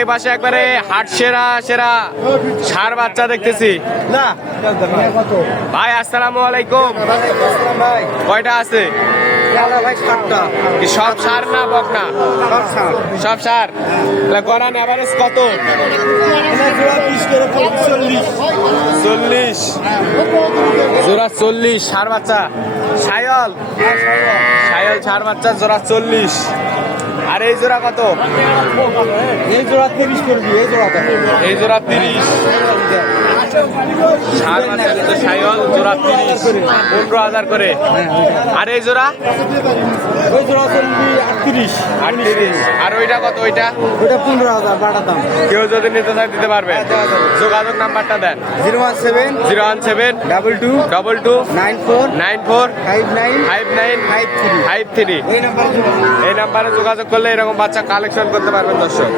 এই পাশে একবারে হাট সেরা সেরা ষাঁড় বাচ্চা দেখতেছি। না ভাই আসসালামু আলাইকুম। ভাই কয়টা আছে? ভাই 7টা কি সব ষাঁড় না বকনা? সব ষাঁড়। গড়ান এভারেজ কত? 40 জোড়া 40 ষাঁড় বাচ্চা। সায়ল ষাঁড় বাচ্চা জোড়া 40। আর এই জোড়া কত? এই জোড়া 30 করবি। এই জোড়া 30। ষাঁড় বাচ্চা কিন্তু সায়ল জোড়া 30, 15,000 করে। আর এই জোড়া ওই জোড়া চলবি 38। 38। আর ওইটা কত? ওইটা ওটা 15,000 বাটা দাম। কেউ যদি নিতে চায় দিতে পারবে। যোগাযোগ নাম্বারটা দেন। 017 017 22 22 94 94 59 59 53 53। এই নাম্বারে এই নাম্বারে যোগাযোগ করলে এরকম বাচ্চা কালেকশন করতে পারবেন দর্শক।